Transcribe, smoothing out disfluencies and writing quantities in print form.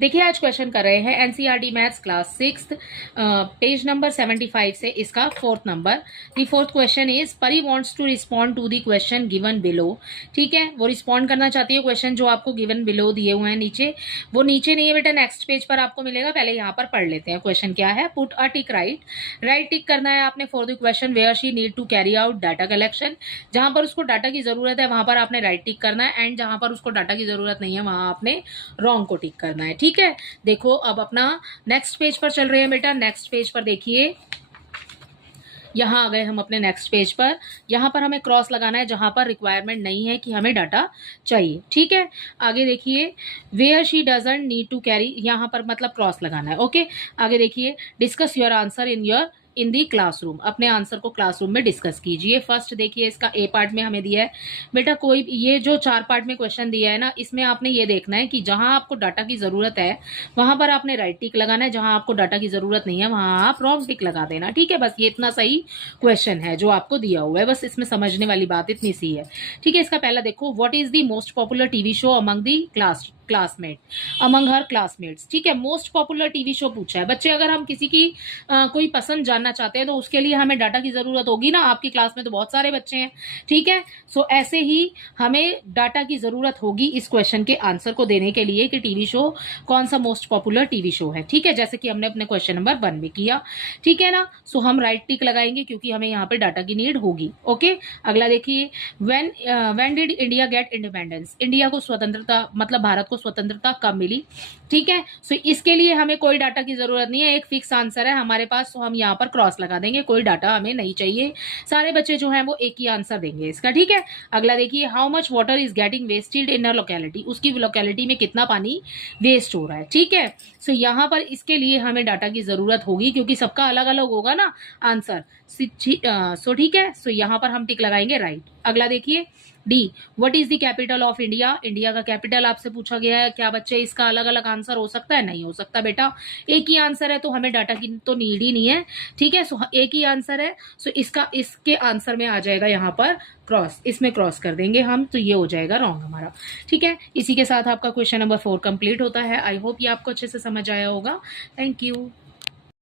देखिए आज क्वेश्चन कर रहे हैं NCERT maths class 6 page number 75 से इसका fourth number. The fourth question is Pari wants to respond to the question given below. ठीक है, वो रिस्पॉन्ड करना चाहती है क्वेश्चन जो आपको गिवन बिलो दिए हुए हैं नीचे। वो नीचे नहीं है बेटा, नेक्स्ट पेज पर आपको मिलेगा। पहले यहाँ पर पढ़ लेते हैं क्वेश्चन क्या है। पुट अ टिक राइट टिक करना है आपने for the question where she need to carry out data collection. जहां पर उसको डाटा की जरूरत है वहां पर आपने राइट टिक करना है, एंड जहां पर उसको डाटा की जरूरत नहीं है वहां आपने रॉन्ग को टिक करना है। ठीक है, देखो अब अपना नेक्स्ट पेज पर चल रहे हैं बेटा। नेक्स्ट पेज पर देखिए, यहां आ गए हम अपने नेक्स्ट पेज पर। यहां पर हमें क्रॉस लगाना है जहां पर रिक्वायरमेंट नहीं है कि हमें डाटा चाहिए। ठीक है, आगे देखिए where she doesn't need to carry, यहां पर मतलब क्रॉस लगाना है। ओके, आगे देखिए discuss your answer in the classroom, अपने आंसर को क्लासरूम में डिस्कस कीजिए। फर्स्ट देखिए इसका ए पार्ट में हमें दिया है बेटा, कोई ये जो 4 पार्ट में क्वेश्चन दिया है ना, इसमें आपने ये देखना है कि जहां आपको डाटा की जरूरत है वहां पर आपने राइट टिक लगाना है, जहां आपको डाटा की जरूरत नहीं है वहां आप रॉन्ग टिक लगा देना। ठीक है, बस ये इतना सही क्वेश्चन है जो आपको दिया हुआ है, बस इसमें समझने वाली बात इतनी सी है। ठीक है, इसका पहला देखो, what is the most popular TV show among the classmate among her classmates. ठीक है, मोस्ट पॉपुलर टीवी शो पूछा है बच्चे। अगर हम किसी की कोई पसंद जानना चाहते हैं तो उसके लिए हमें डाटा की जरूरत होगी ना। आपकी क्लास में तो बहुत सारे बच्चे हैं। ठीक है, सो ऐसे ही हमें डाटा की जरूरत होगी इस क्वेश्चन के आंसर को देने के लिए कि टीवी शो कौन सा मोस्ट पॉपुलर टीवी शो है। ठीक है, जैसे कि हमने अपने क्वेश्चन नंबर 1 में किया। ठीक है ना, सो हम राइट टिक लगाएंगे क्योंकि हमें यहाँ पे डाटा की नीड होगी। ओके, अगला देखिए, when did India get independence, India को स्वतंत्रता मतलब भारत को स्वतंत्रता कब मिली। ठीक है, सो इसके लिए हमें कोई डाटा की जरूरत नहीं है, एक फिक्स आंसर है हमारे पास, तो हम यहाँ पर क्रॉस लगा देंगे, कोई डाटा हमें नहीं चाहिए। सारे बच्चे जो हैं वो एक ही आंसर देंगे इसका। ठीक है, अगला देखिए, how much water is getting wasted in a locality, उसकी लोकेलिटी में कितना पानी वेस्ट हो रहा है। ठीक है, सो यहाँ पर इसके लिए हमें डाटा की जरूरत होगी क्योंकि सबका अलग अलग होगा ना आंसर। सो ठीक है, सो यहाँ पर हम टिक लगाएंगे राइट। अगला देखिए D, what is the capital of India, India का कैपिटल आपसे पूछा गया है। क्या बच्चे इसका अलग अलग आंसर हो सकता है? नहीं हो सकता बेटा, एक ही आंसर है तो हमें डाटा की तो नीड ही नहीं है। ठीक है, सो एक ही आंसर है, सो इसके आंसर में आ जाएगा यहाँ पर क्रॉस, इसमें क्रॉस कर देंगे हम, तो ये हो जाएगा रॉन्ग हमारा। ठीक है, इसी के साथ आपका क्वेश्चन नंबर 4 कंप्लीट होता है। आई होप ये आपको अच्छे से समझ आया होगा। Thank you.